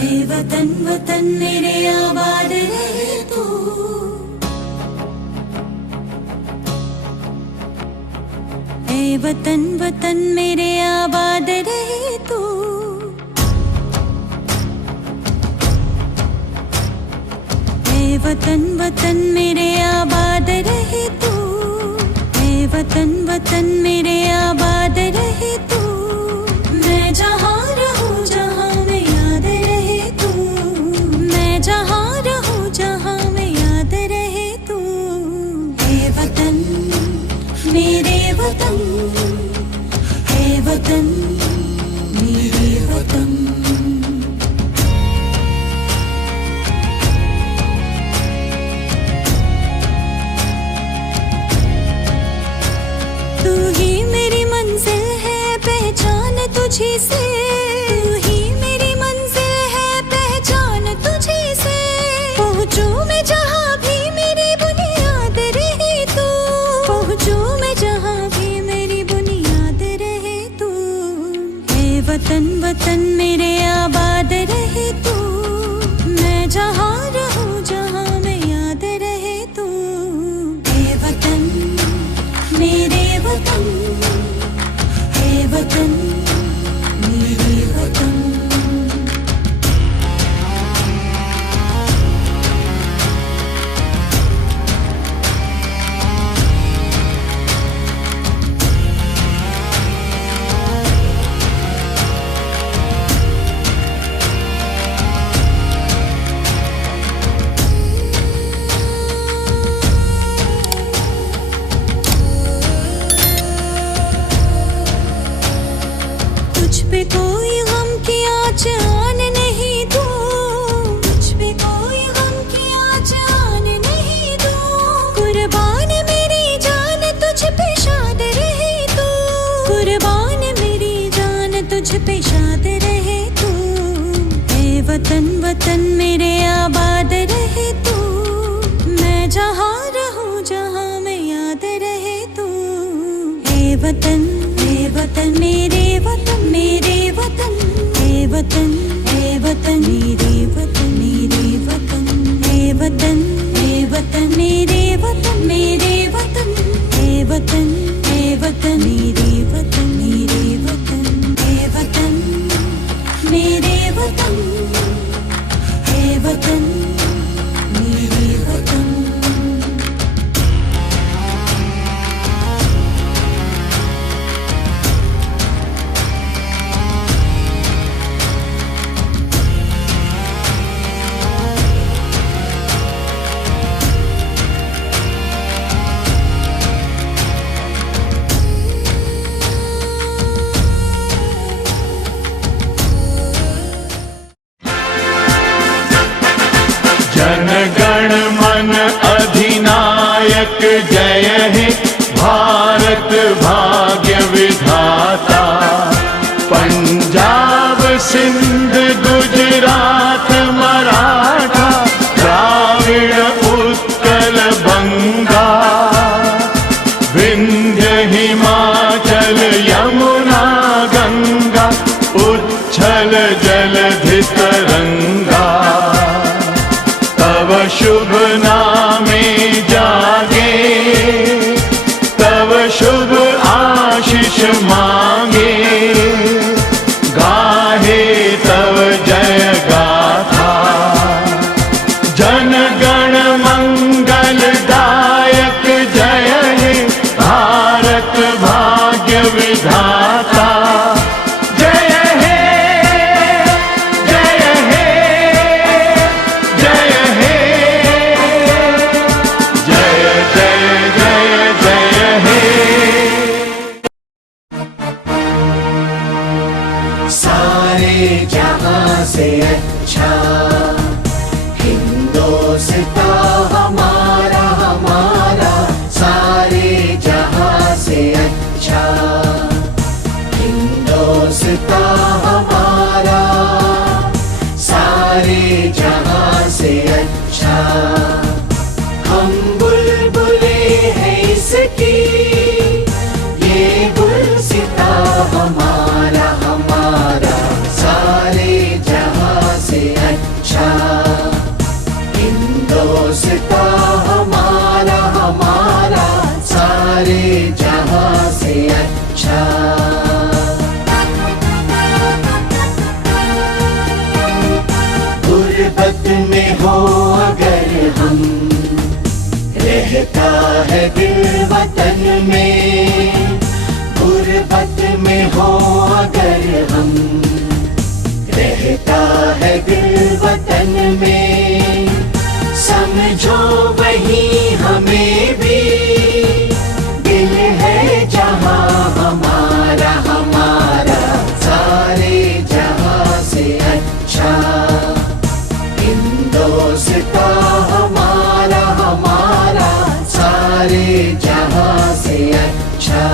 ऐ वतन वतन मेरे आबाद रहे तू। ऐ वतन वतन मेरे आबाद रहे तू। ऐ वतन वतन मेरे आबाद रहे तू। ऐ वतन वतन मेरे आबाद रहे तू। मैं जहाँ रहूँ जहाँ में याद रहे तू। मैं जहाँ रहूँ जहाँ में याद रहे तू। ऐ वतन मेरे वतन, ऐ वतन मेरे वतन। तू ही मेरी मंजिल है पहचान तुझी से। तू ही मेरी मंजिल है पहचान तुझी से। पहुँचूं मैं जहाँ भी मेरी बुनियाद रहे तू। पहुँचूं मैं जहाँ भी मेरी बुनियाद रहे तू। ऐ वतन वतन मेरे आबाद रहे तू। मैं जहाँ रहूँ जहाँ में याद रहे तू। ऐ वतन मेरे वतन, ऐ वतन मेरे वतन। तुझ पे कोई गम की आँच आने नहीं दूँ। तुझ पे कोई गम की आँच आने नहीं दूँ। कुर्बान मेरी जान तुझ पे शाद रहे तू। कुर्बान मेरी जान तुझ पे शाद रहे तू। ऐ वतन वतन मेरे आबाद रहे तू। मैं जहाँ रहूँ जहाँ में याद रहे तू। ऐ वतन मेरे वतन, मेरे वतन। ऐ वतन, ऐ वतन मेरे वतन, मेरे वतन। ऐ वतन, ऐ वतन मेरे वतन, मेरे वतन। ऐ वतन, ऐ वतन मेरे वतन, मेरे वतन। ऐ वतन मेरे वतन, ऐ वतन मेरे वतन। जनगण मन अधिनायक जय हे भारत भाग्य विधाता। पंजाब सिंध गुजरात मराठा द्राविड़ उत्कल बंगा। विंध्य हिमाचल यमुना गंगा उच्छल जलधि तरंगा। तव शुभ नामे जागे तव शुभ आशीष मांगे। गाहे तव जय गाथा जन गण मंगल दायक जय हे भारत भाग्य विधाता। सारे जहां से अच्छा हिंदुस्तां हमारा हमारा। सारे जहां से अच्छा हिंदुस्तां हमारा। सारे जहां से अच्छा हम बुलबुले हैं इसकी। ये गुलसिता हमारा हमारा। सारे जहां से अच्छा। गुर्बत में हो अगर हम, रहता है दिल वतन में। गुर्बत में हो अगर हम, रहता है दिल वतन में। समझो वही हमें भी दिल है जहां हमारा, हमारा सारे जहां से अच्छा। हिंदुस्तान हमारा, हमारा सारे जहां से अच्छा।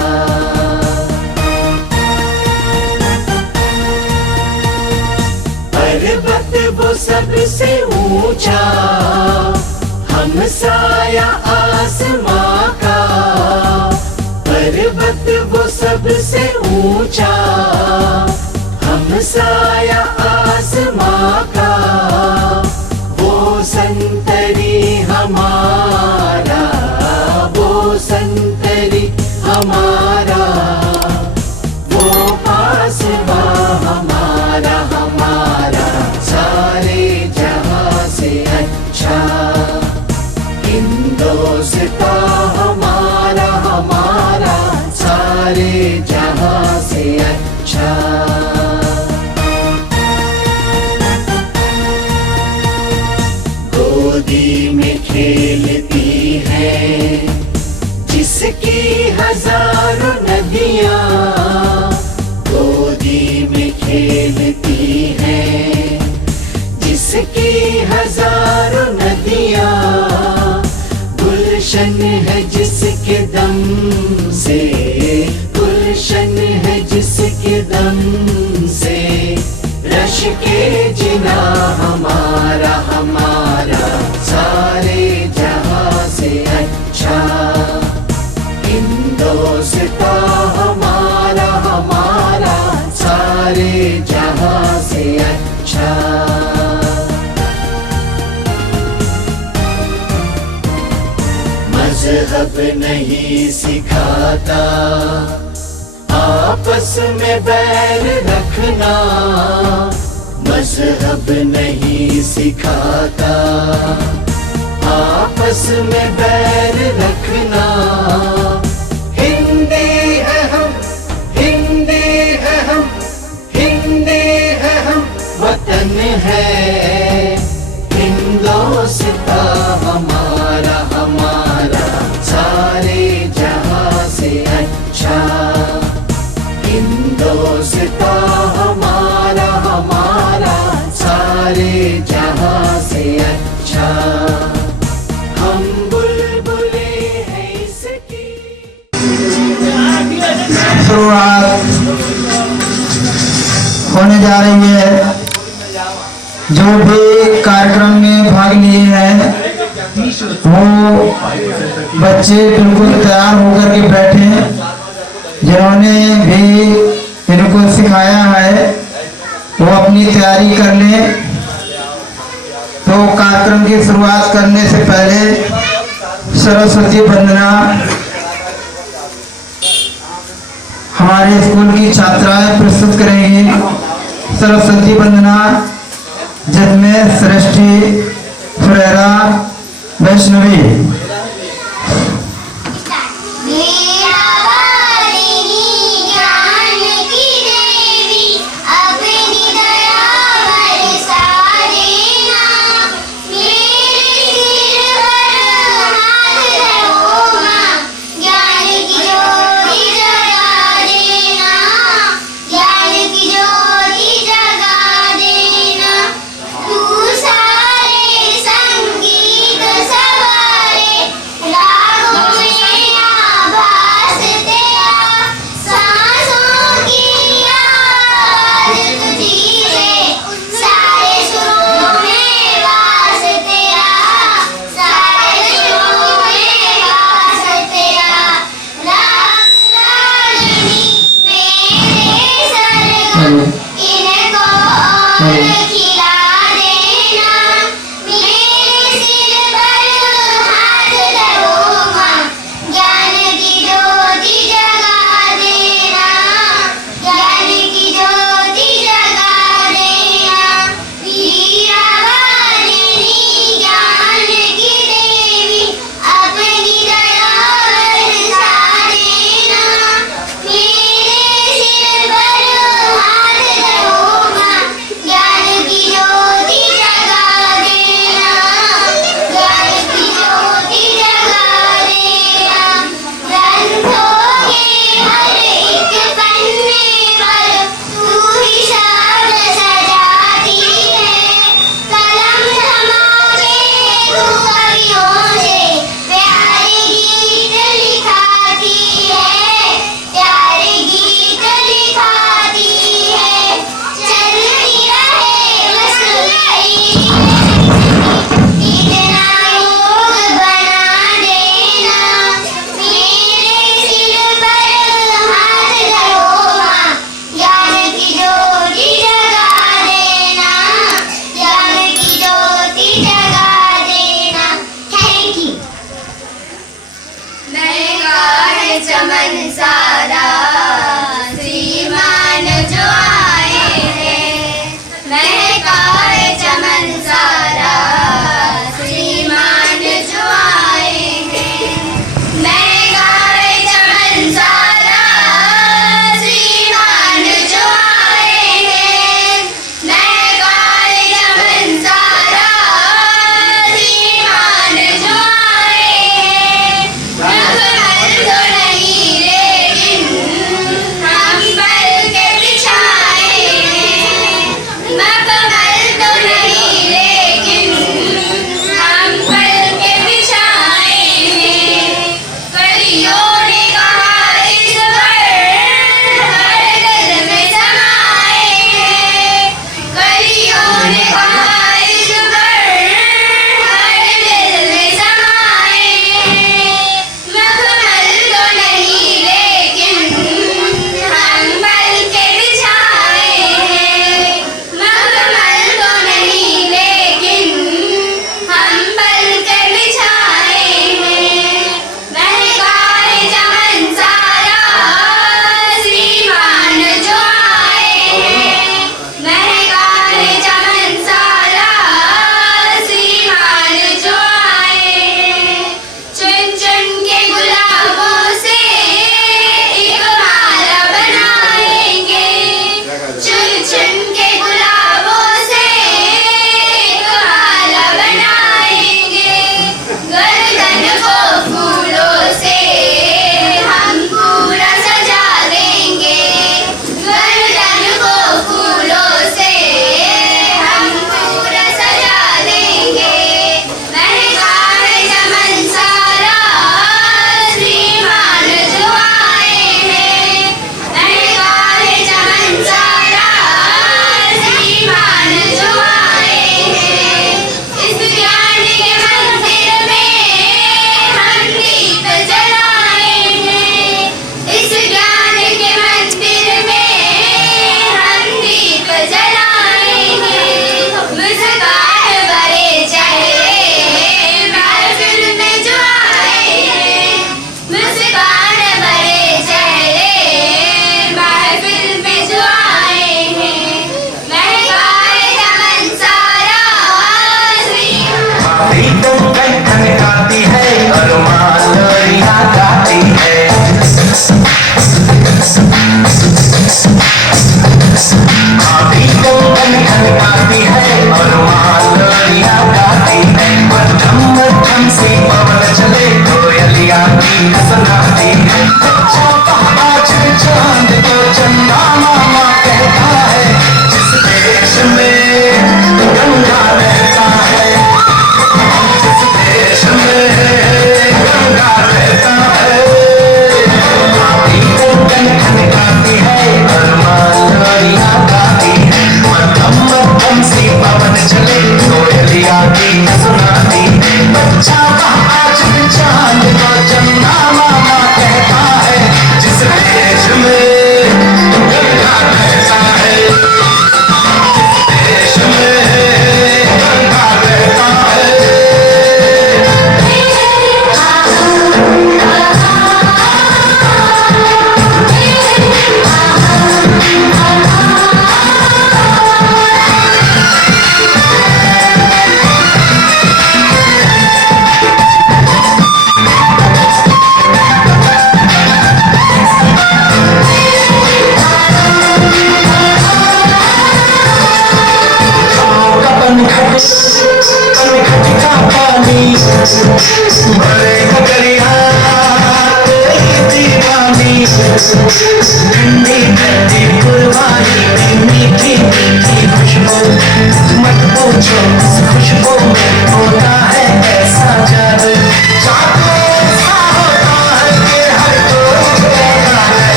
पर्वत वो सबसे ऊंचा, हम साया आसमां का। पर्वत वो सबसे ऊंचा, हम साया आसमां का। वो संतरी हमारा, वो संतरी हमारा। वो पासबा हमारा, हमारा सारे जहां से अच्छा। हिंदुस्तान हमारा, हमारा सारे जहां से अच्छा। गोदी में खेलती है जिसकी हजारों नदियां। गोदी में खेलती है जिसकी हजारों नदियां। गुलशन है जिसके दम से, गुलशन है जिसके दम से। रश के जिना हमारा, हमारा सारे जहां से अच्छा। हिंदुस्तान हमारा, हमारा सारे जहां से अच्छा। मजहब नहीं सिखाता आपस में बैर रखना। मजहब नहीं सिखाता आपस में बैर रखना। हिंदी है हम, हिंदी है हम, हिंदी है हम, वतन है हिंदुस्तान हमारा, हमारा सारे जहां से अच्छा। हिंदुस्तान हमारा, हमारा सारे जहां से अच्छा। हम बुलबुले हैं इसकी। शुरुआत होने जा रही है। जो भी कार्यक्रम में भाग लिए हैं वो बच्चे बिल्कुल तैयार होकर के बैठे हैं। जिन्होंने भी इनको सिखाया है वो अपनी तैयारी कर लें। तो कार्यक्रम की शुरुआत करने से पहले सरस्वती वंदना हमारे स्कूल की छात्राएं प्रस्तुत करेंगी। सरस्वती वंदना जिसमें सृष्टि, फुरेरा, वैष्णवी।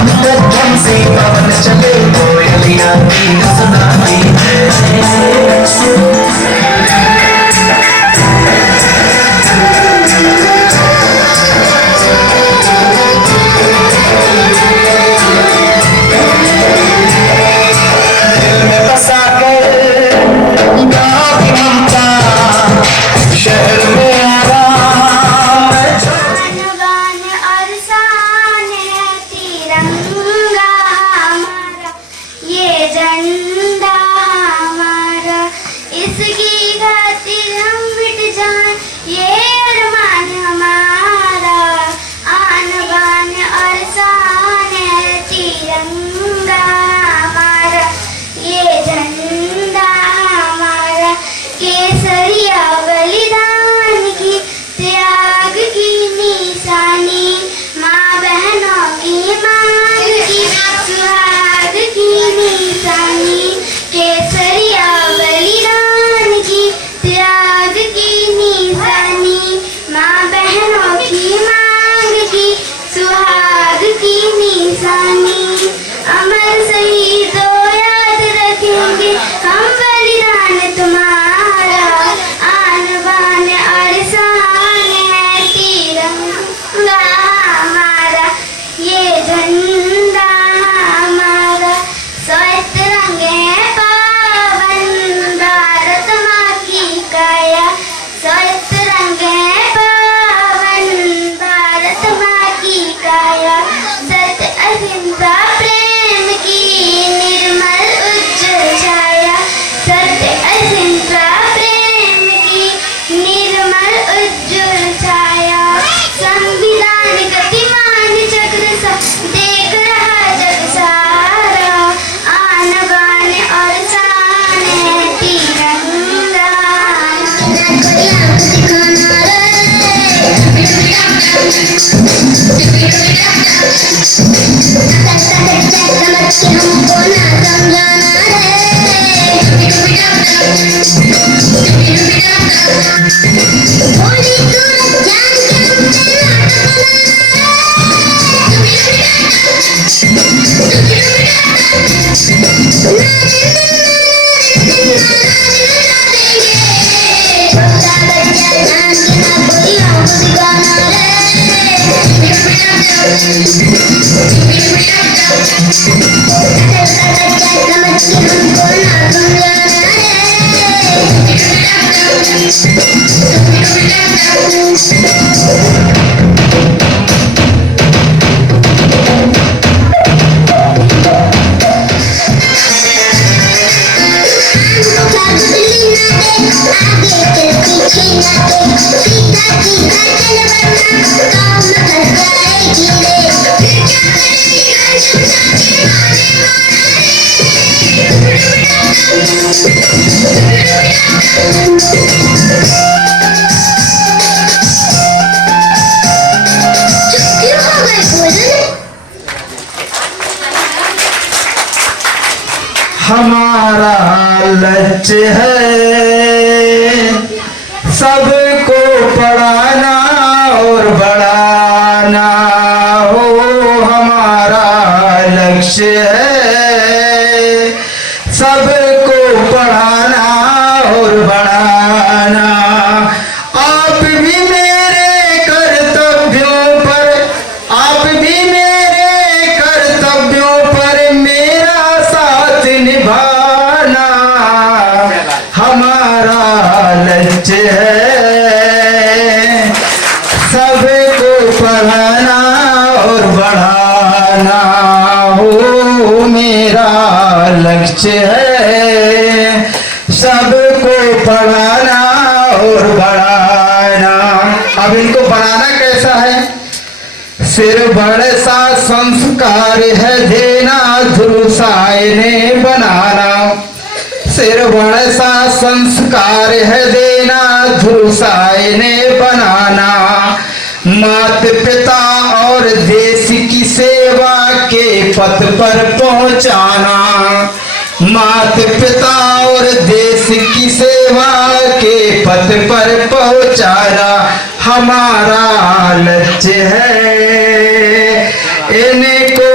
कदम से पवन चले कोयलियां गीत सुनाती है। दिल में बसा कर गाँव की ममता शहर में आराम गान और शान है तिरंगा हमारा, ये झंडा हमारा, इसकी खातिर हम मिट जाएं, ये अरमान हमारा। आन बान और शान है तिरंगा हमारा, ये झंडा हमारा, केसरिया बलिदान की त्याग की निशानी, माँ बहनों की मांग की सुहाग की निशानी, केसरिया बलिदान की त्याग की निशानी, माँ बहनों की मांग की सुहाग की निशानी। अमर शहीदों याद रखेंगे हम बलिदान तुम्हारा, आन बान और शान है तिरंगा हमारा, ये झंडा हमारा। श्वेत रंग है पावन भारत माँ की काया, श्वेत रंग है पावन भारत माँ की काया, सत्य अहिंसा प्रेम की निर्मल उज्जवल छाया, सत्य अहिंसा प्रेम की निर्मल उज्जवल छाया। संविधान गतिमान चक्र सा देख रहा जग सारा, आन बान और शान है तिरंगा। हमको ना समझाना थोड़ी सूरत जान के हमसे हमारा लक्ष्य है सबको पढ़ाना और बढ़ाना हो, हमारा लक्ष्य है सबको पढ़ाना और बढ़ाना। आप भी मेरे कर्तव्यों पर, आप भी मेरे कर्तव्यों पर मेरा साथ निभाना, हमारा लक्ष्य है सबको पढ़ाना और बढ़ाना हो, मेरा लक्ष्य है सबको पढ़ाना और बढ़ाना। अब इनको बढ़ाना कैसा है? सिर बड़े सा संस्कार है देना ध्रुसाय ने बनाना, सिर बड़े सा संस्कार है देना ध्रुसाय ने बनाना। मात पिता और देश की सेवा के पथ पर पहुंचाना, मात पिता और देश की सेवा के पथ पर पहुंचाना हमारा लक्ष्य है। इनको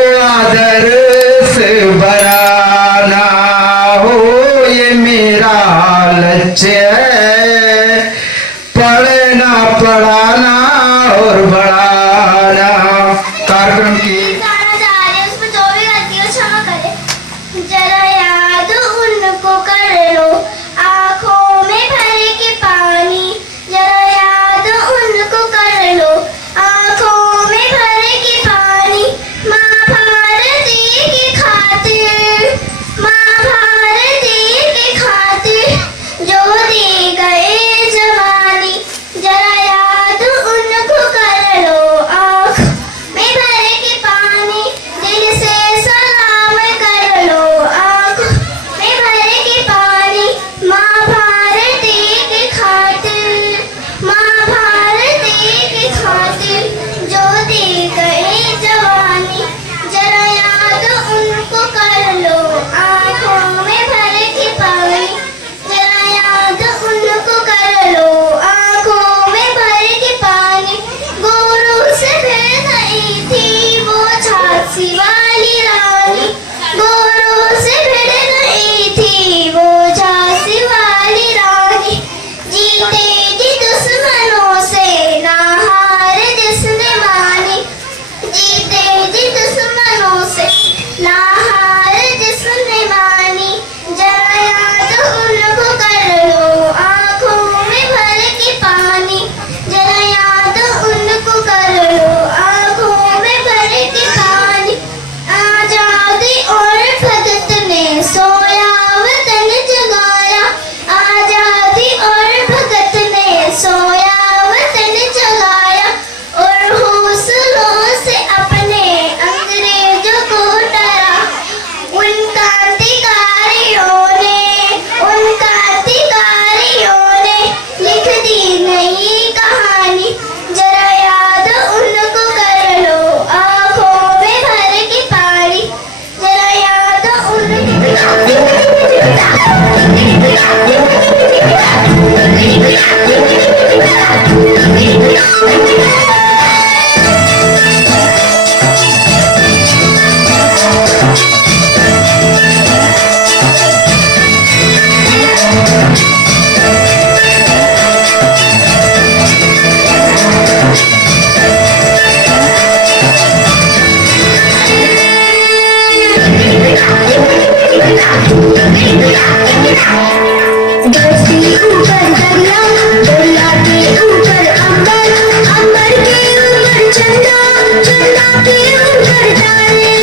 धरती ऊपर दरिया, दरिया के ऊपर अंबर, अंबर के ऊपर चंदा, चंदा के ऊपर तारे।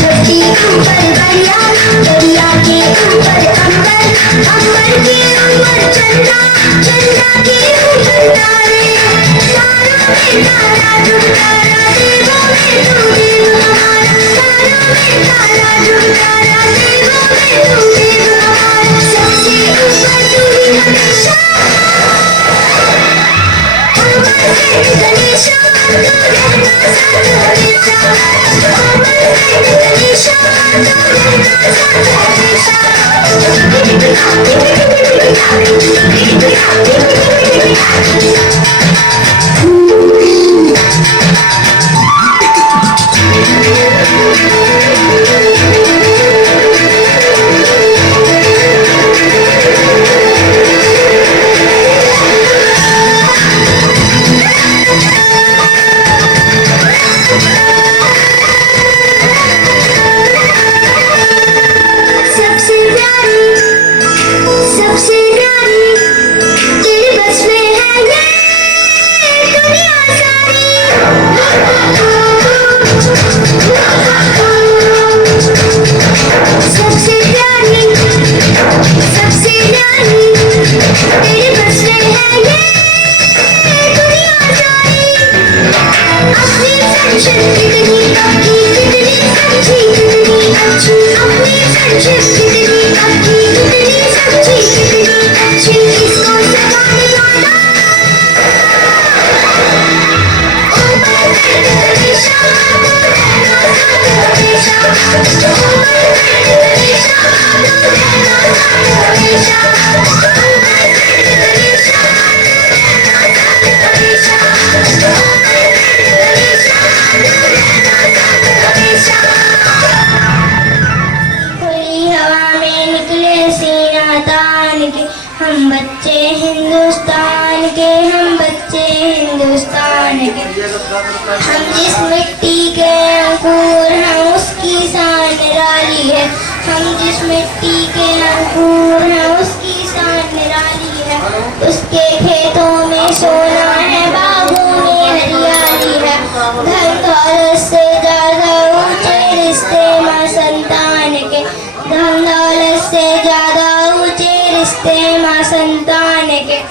धरती ऊपर दरिया, दरिया के ऊपर अंबर, अंबर के ऊपर चंदा, चंदा के ऊपर तारे। तारों में तारा झुमकारा, देवों में तू देव हमारा। तारों में तारा झुमकारा, देवों में तू देव हमारा। सबसे ऊपर तू ही हमेशा, अमर है गणेशा, तू रहना साथ हमेशा। अमर है गणेशा, तू रहना साथ हमेशा। सबसे प्यारी, सबसे प्यारी तेरे बस में है ये दुनिया सारी। सबसे प्यारी, सबसे प्यारी तेरे बस में है ये दुनिया सारी। अपनी फ्रेंडशिप कितनी पक्की, कितनी सच्ची, कितनी अच्छी। अपनी फ्रेंडशिप कितनी पक्की, कितनी सच्ची, कितनी अच्छी। इसको सदा निभाना, ऊपर है गणेशा, तू रहना साथ हमेशा। ऊपर है गणेशा, तू रहना साथ हमेशा। ऊपर है गणेशा, तू रहना साथ हमेशा। ऊपर है गणेशा, तू रहना साथ हमेशा। खुली हवा में निकले सीना तान के, हम बच्चे हिंदुस्तान के, हम बच्चे हिंदुस्तान के। हम जिस मिट्टी के अंकुर हैं उसकी शान निराली है। हम जिस मिट्टी के अंकुर हैं उसकी शान निराली है। उसके खेतों में सोना है, बागों में हरियाली है। धन दौलत से ज्यादा ऊंचे रिश्ते माँ संतान के। धन दौलत से ज्यादा ऊंचे रिश्ते माँ संतान के।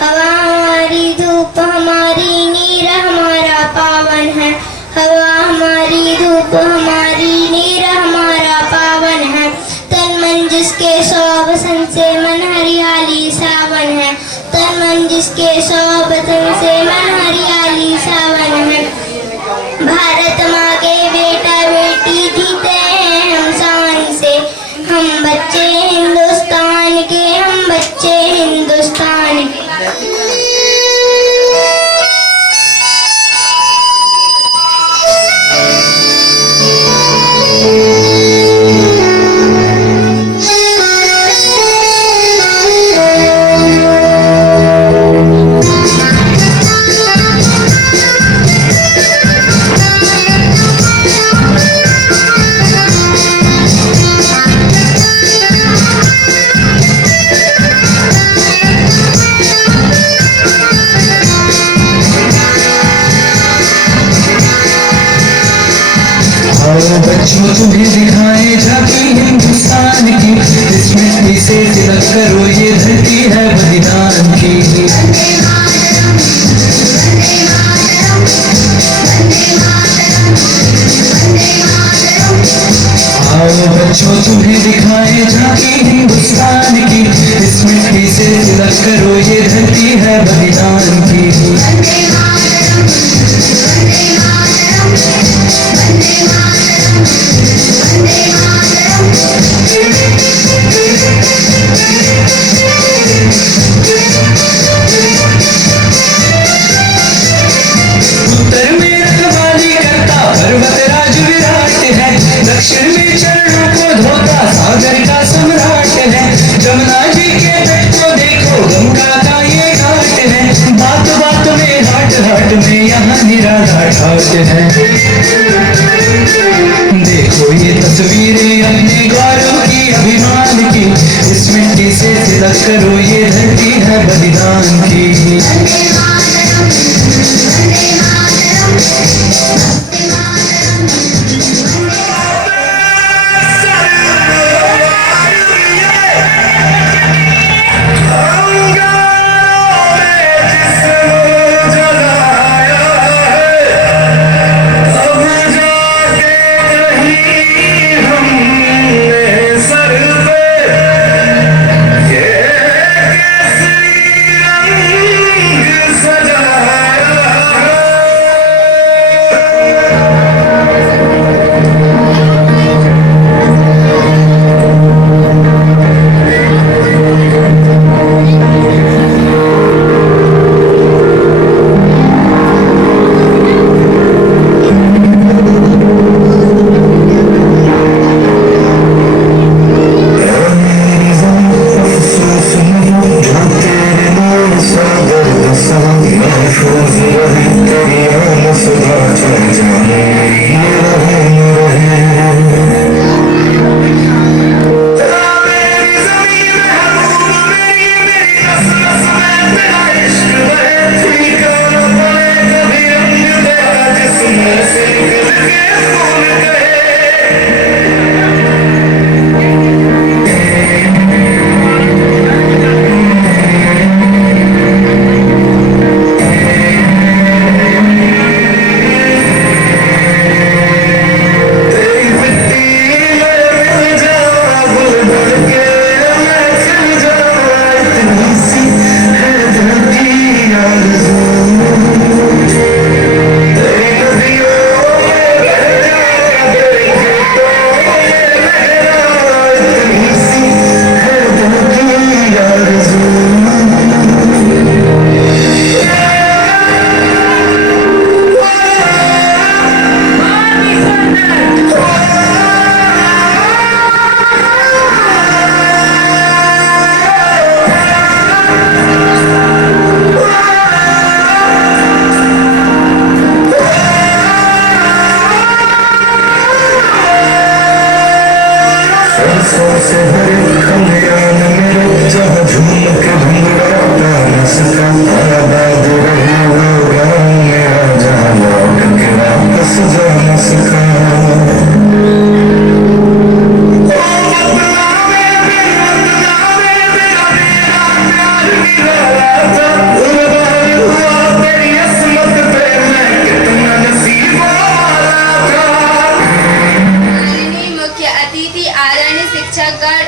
हवा हमारी, धूप हमारी, नीर हमारा पावन है। हवा हमारी, धूप हमारी, नीर हमारा पावन है। तन मन जिसके सौ बसंत से मन हरियाली सावन है। तन मन जिसके सौ बसंत से मन हरियाली सावन है। भारत माँ के बेटा बेटी जीते हैं हम शान से। हम बच्चे हिंदुस्तान के, हम बच्चे हिंदुस्तान के। बच्चों तुम्हें दिखाए झांकी हिंदुस्तान की, इस मिट्टी से तिलक करो ये धरती है बलिदान की। आओ बच्चों तुम्हें दिखाए झांकी हिंदुस्तान की, इस मिट्टी से तिलक करो ये धरती है बलिदान की। उत्तर में रखवाली करता पर्वत राज विराट है, दक्षिण में चरणों को धोता सागर का सम्राट है। जमुना जी के तट को देखो, गंगा का ये घाट है, बात बात में घाट ठाट में यहाँ निराला ठाट है। देखो ये तस्वीरें अपने गौरव की, अभिमान की, इस मिट्टी से तिलक करो, ये धरती है बलिदान की।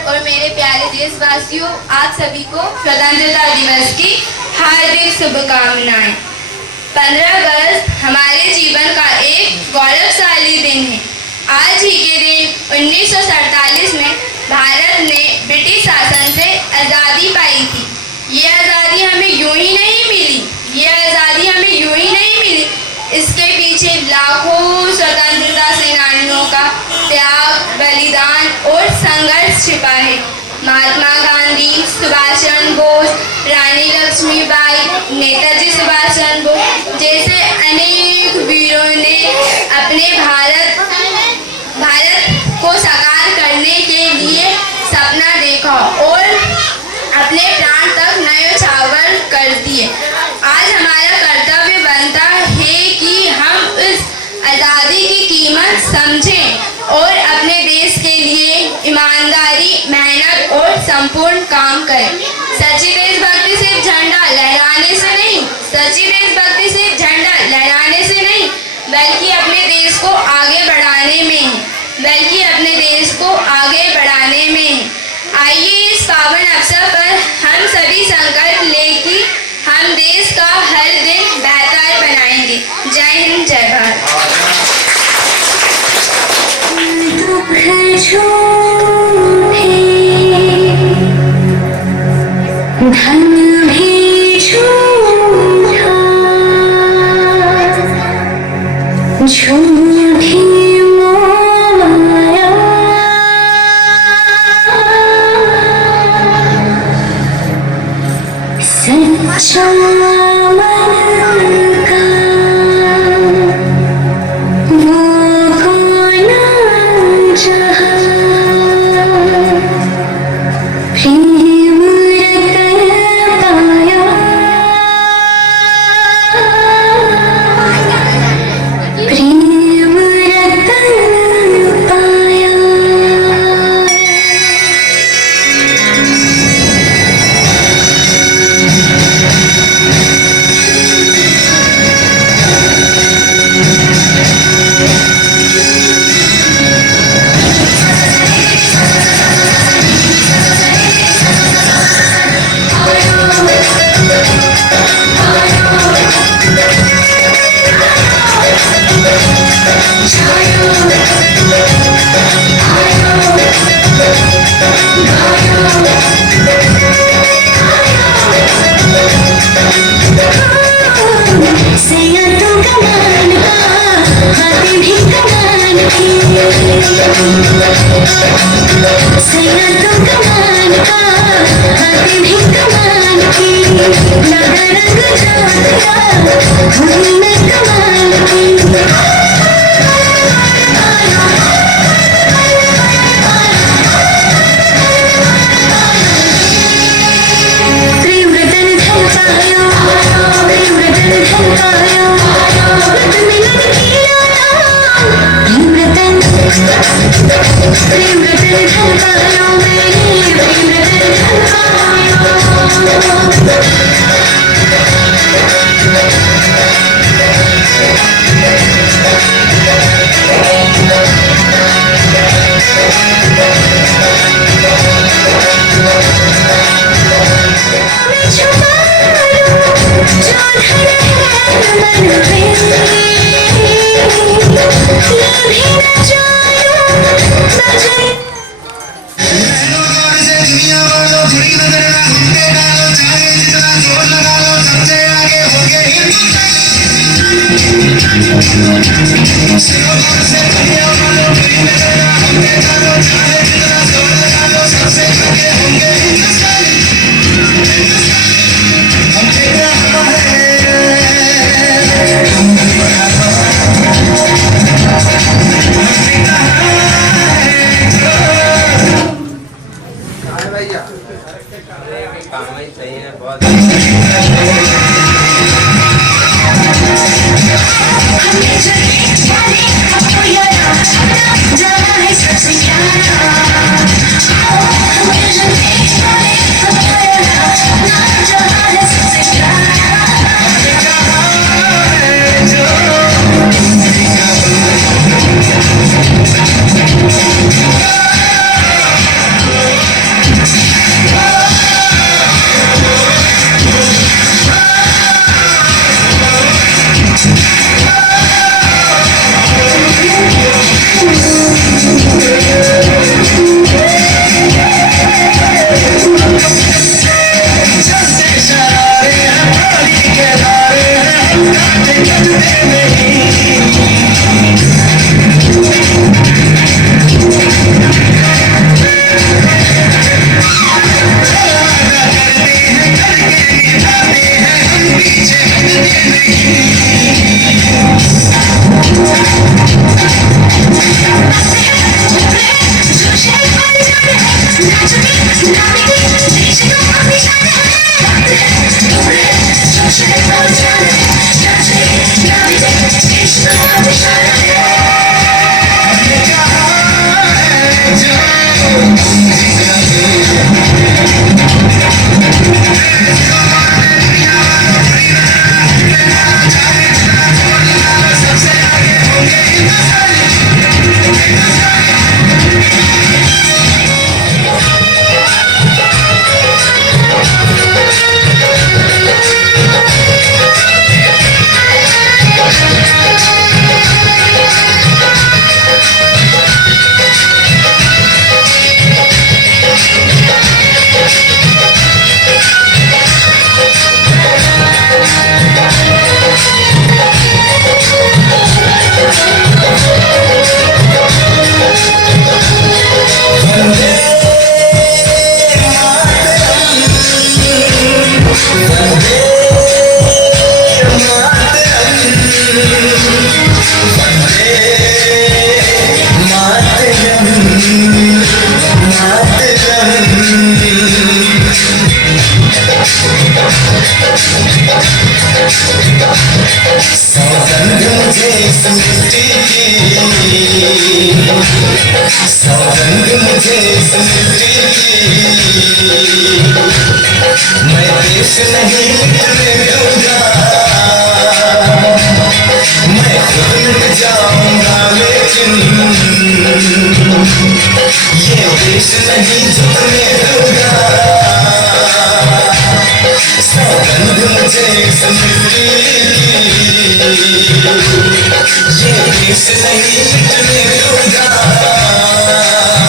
और मेरे प्यारे देशवासियों, आप सभी को स्वतंत्रता दिवस की हार्दिक शुभकामनाएं। 15 अगस्त हमारे जीवन का एक गौरवशाली दिन है। आज ही के दिन 1947 में भारत ने ब्रिटिश शासन से आज़ादी पाई थी। ये आज़ादी हमें यूं ही नहीं मिली, इसके पीछे लाखों स्वतंत्रता सेनानियों का त्याग, बलिदान और संघर्ष छिपा है। महात्मा गांधी, सुभाष चंद्र बोस, रानी लक्ष्मीबाई, नेताजी सुभाष चंद्र बोस जैसे अनेक वीरों ने अपने भारत को साकार करने के लिए सपना देखा और अपने प्राण तक न्योछावर कर दिए। आज हमारा कर्तव्य बनता है कि हम इस आज़ादी की कीमत समझें और अपने देश के लिए ईमानदारी, मेहनत और संपूर्ण काम करें। सच्ची देशभक्ति सिर्फ झंडा लहराने से नहीं, बल्कि अपने देश को आगे बढ़ाने में है। आइए इस पावन अवसर पर हम सभी संकल्प लें कि हम देश का हर दिन बेहतर बनाएंगे। जय हिंद, जय भारत। धन भी झूठा, झूठ भी माया, सच्चा मन का सैया तो कमाल का बातें भी कमाल की सैया तो कमाल का बातें भी कमाल की लगा रंग जाता हुई मैं कमाल की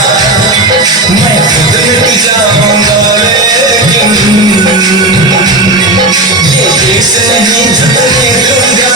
मैं खुद मिट जाऊंगा लेकिन ये देश नहीं झुकने दूंगा।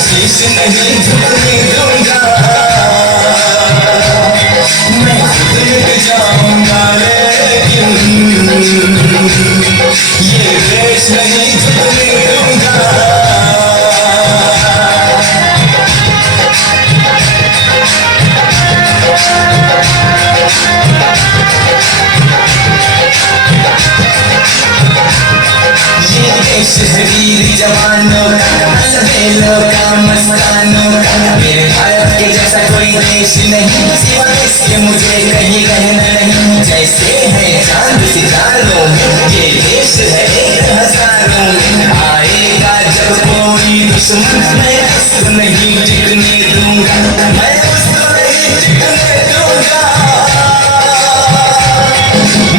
शीश नहीं झुकने दूंगा, मैं खुद मिट जाऊंगा लेकिन ये देश नहीं झुकने दूंगा। ये देश है वीर जवानों का, अलबेलों का, मस्तानों का। मेरे भारत के जैसा कोई देश नहीं, सिवा इसके मुझे कहीं रहना नहीं। जैसे है चांद सितारों में, ये देश है एक हजारों में। आएगा जब कोई दुश्मन, मैं उसको नहीं टिकने दूंगा, मैं उसको नहीं टिकने दूंगा,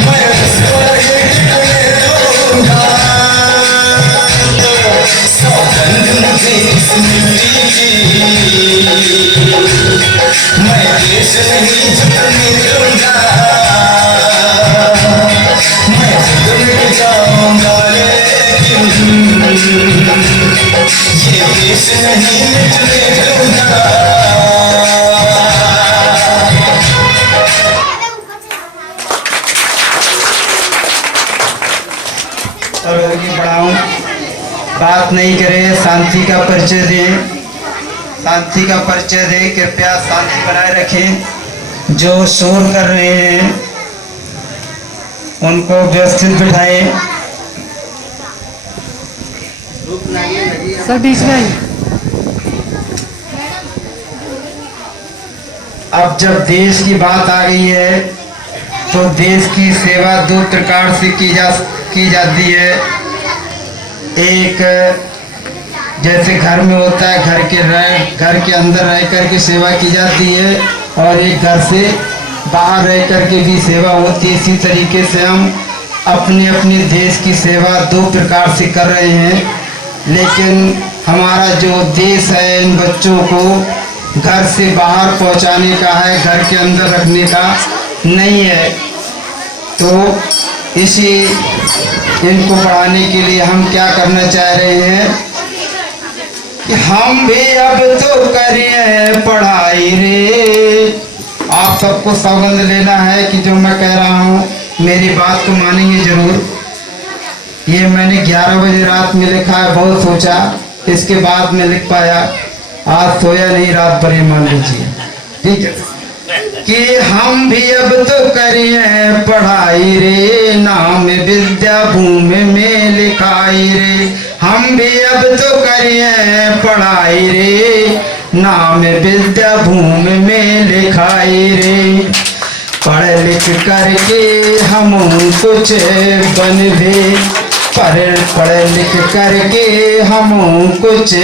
मैं उसको नहीं टिकने दूंगा। सौगंध मुझे इस मिट्टी की, मैं देश नहीं झुकने दूंगा, मैं खुद मिट जाऊंगा लेकिन ये देश नहीं मिटने दूंगा। पढ़ाऊं, बात नहीं करें, शांति का परिचय दें, शांति का परिचय दें। कृपया शांति बनाए रखें। जो शोर कर रहे हैं उनको व्यवस्थित बिठाएं। अब जब देश की बात आ गई है तो देश की सेवा दो प्रकार से की जाती है। एक जैसे घर में होता है, घर के अंदर रह कर के सेवा की जाती है, और एक घर से बाहर रह कर के भी सेवा होती है। इसी तरीके से हम अपने अपने देश की सेवा दो प्रकार से कर रहे हैं। लेकिन हमारा जो देश है इन बच्चों को घर से बाहर पहुंचाने का है, घर के अंदर रखने का नहीं है। तो इसी इनको पढ़ाने के लिए हम क्या करना चाह रहे हैं कि हम भी अब तो करें पढ़ाई रे। आप सबको सौगंध लेना है कि जो मैं कह रहा हूँ मेरी बात को मानेंगे जरूर। ये मैंने 11 बजे रात में लिखा है, बहुत सोचा, इसके बाद में लिख पाया। आज सोया नहीं, रात भर ही मान लीजिए, ठीक है। कि हम भी अब तो करें पढ़ाई रे, नाम विद्या भूमि में लिखाई रे। हम भी अब तो करें पढ़ाई रे, नाम विद्या भूमि में लिखाई रे। पढ़ लिख करके हम कुछ बनवे, पढ़ लिख करके हम कुछ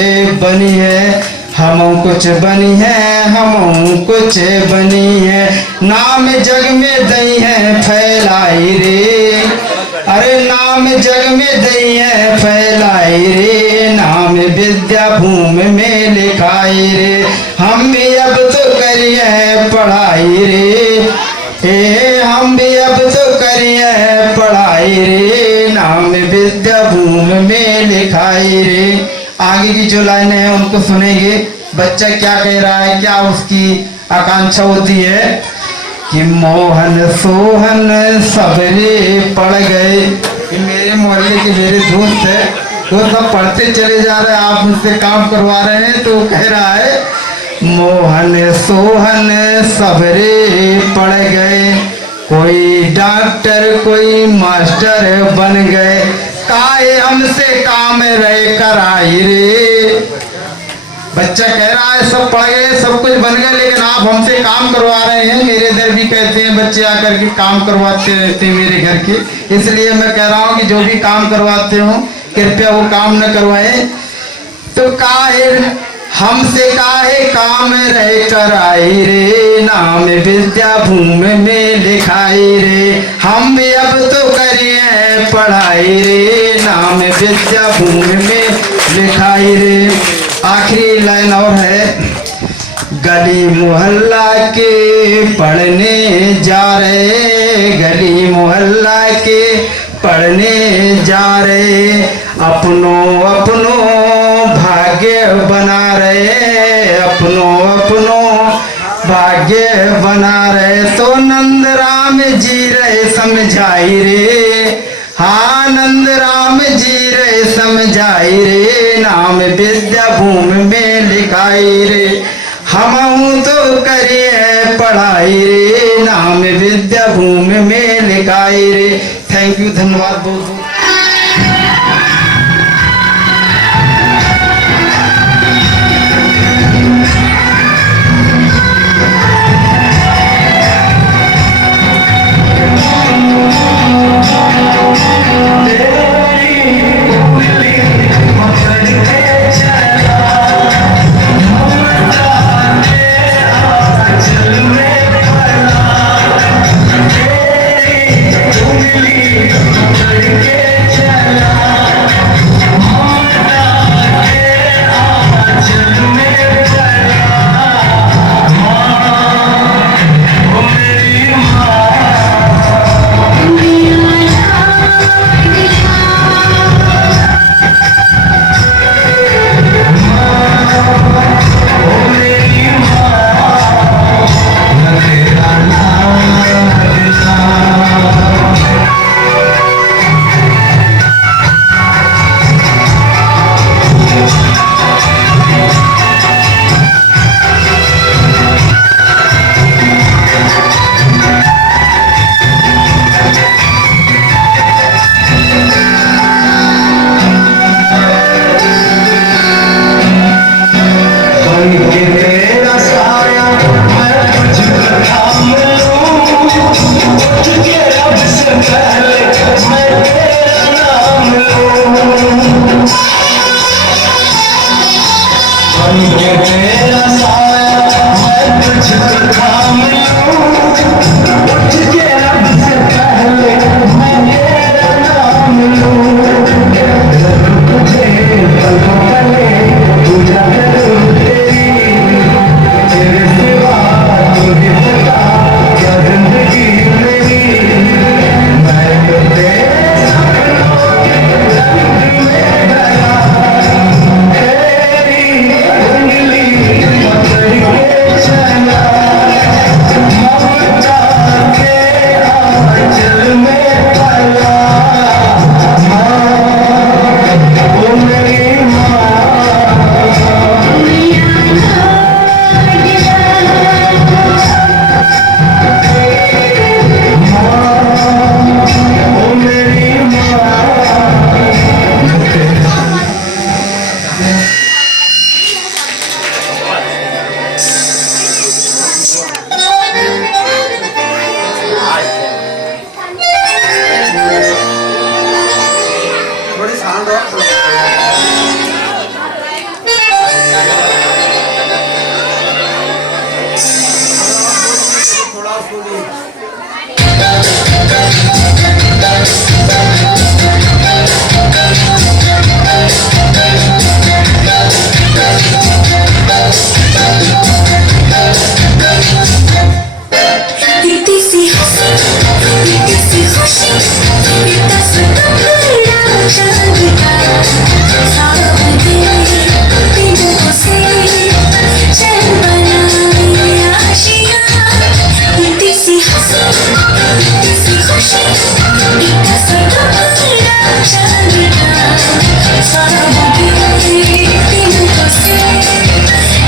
बनी है, हम कुछ बनी है, हम कुछ बनी है। नाम जग में दई है फैलाई रे, अरे नाम जग में दई है फैलाई रे। नाम विद्या भूमि में लिखाई रे। हम भी अब तो करिए पढ़ाई रे, हम भी अब तो करिए पढ़ाई रे। नाम विद्या भूमि में लिखाई रे। आगे की जो लाइनें हैं उनको सुनेंगे। बच्चा क्या कह रहा है, क्या उसकी आकांक्षा होती है कि मोहन सोहन सबरे पढ़ गए। मेरे मोहल्ले के मेरे दोस्त है, वो सब पढ़ते चले जा रहे हैं, आप मुझसे काम करवा रहे हैं। तो कह रहा है मोहन सोहन सबरे पड़ गए, कोई डॉक्टर कोई मास्टर बन गए, काहे हमसे काम रहे कराई रे। बच्चा कह रहा है सब पढ़ गए सब कुछ बन गए, लेकिन आप हमसे काम करवा रहे हैं। मेरे इधर भी कहते हैं बच्चे आकर के काम करवाते रहते हैं मेरे घर के, इसलिए मैं कह रहा हूँ कि जो भी काम करवाते हो कृपया वो काम न करवाए। तो काहे हमसे काहे काम रहे कराई रे, नाम विद्या भूमि में लिखाई रे, हम भी अब तो करिए पढ़ाई रे, नाम विद्या भूमि में लिखाई रे। आखिरी लाइन और है, गली मोहल्ला के पढ़ने जा रहे, गली मोहल्ला के पढ़ने जा रहे, अपनों अपनों भाग्य बना रहे, अपनों अपनों भाग्य बना रहे। तो नंद राम जी रहे समझाई रे, हाँ नंद राम जी रे समझाई रे, नाम विद्या भूमि में लिखाई रे, हम तो करिए पढ़ाई रे, नाम विद्या भूमि में लिखाई रे। थैंक यू, धन्यवाद बहुत बहुत।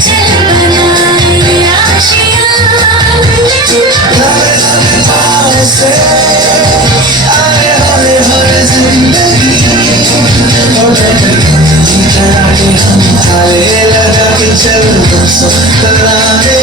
चल बना से आए हाय हाय जिंदगी हाय लगा के चल बसो कराने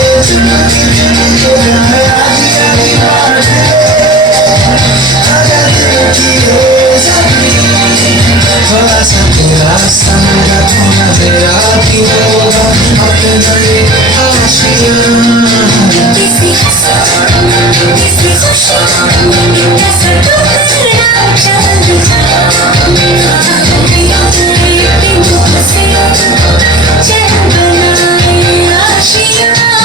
थोड़ा सा तेरा संग थोड़ा मेरा भी होगा अपना ये आशियाँ किसी खुशी कैसे टूटना चल बनाए आशियाँ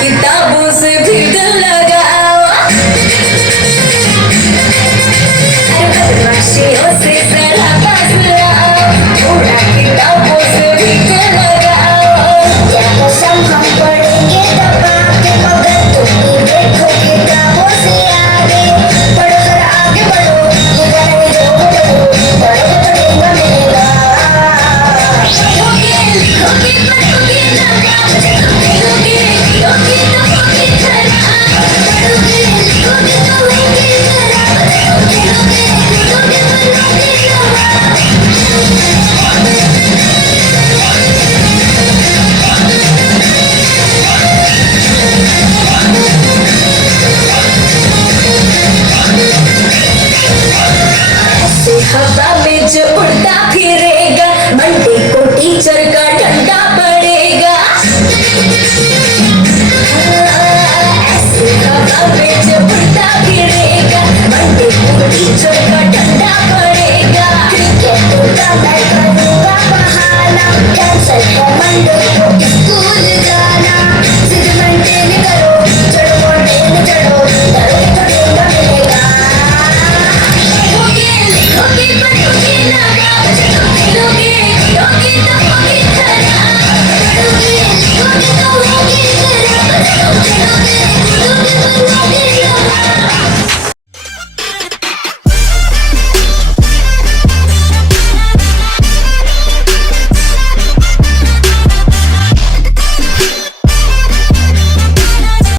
किताबों से भी दिल लगाओ, बदमाशियों से जरा पास आओ, थोड़ा किताबों से भी दिल लगाओ। क्या कसम हम पढ़ेंगे दबा के मगर तुम ही देखो किताबों से आगे बढ़ो, जरा आगे बढ़ो, ये गाना नहीं रोको बढ़ो, पढ़ो तो डेंगा मिलेगा। पढ़ोगे लिखोगे पढ़ोगे ना खेलोगे जियोगे तो होगे खराब, पढ़ोगे लिखोगे तो होगे खराब, खेलोगे जियोगे तो होगे खराब। ऐसे हवा में जो उड़ता फिरेगा, मंडे को टीचर का डंडा पड़ेगा। ऐसे हवा में जो उड़ता फिरेगा, मंडे को टीचर का डंडा पड़ेगा। क्रिकेट का मैं करूँगा बहाना, कैंसल है मंडे को स्कूल जाना। जिद मेंटेन करो, चढ़ो मॉडर्न चढ़ो, डरोगे तो डेंगा मिलेगा। पढ़ोगे लिखोगे पढ़ोगे ना खेलोगे जियोगे तो होगे खराब, पढ़ोगे लिखोगे तो होगे खराब, खेलोगे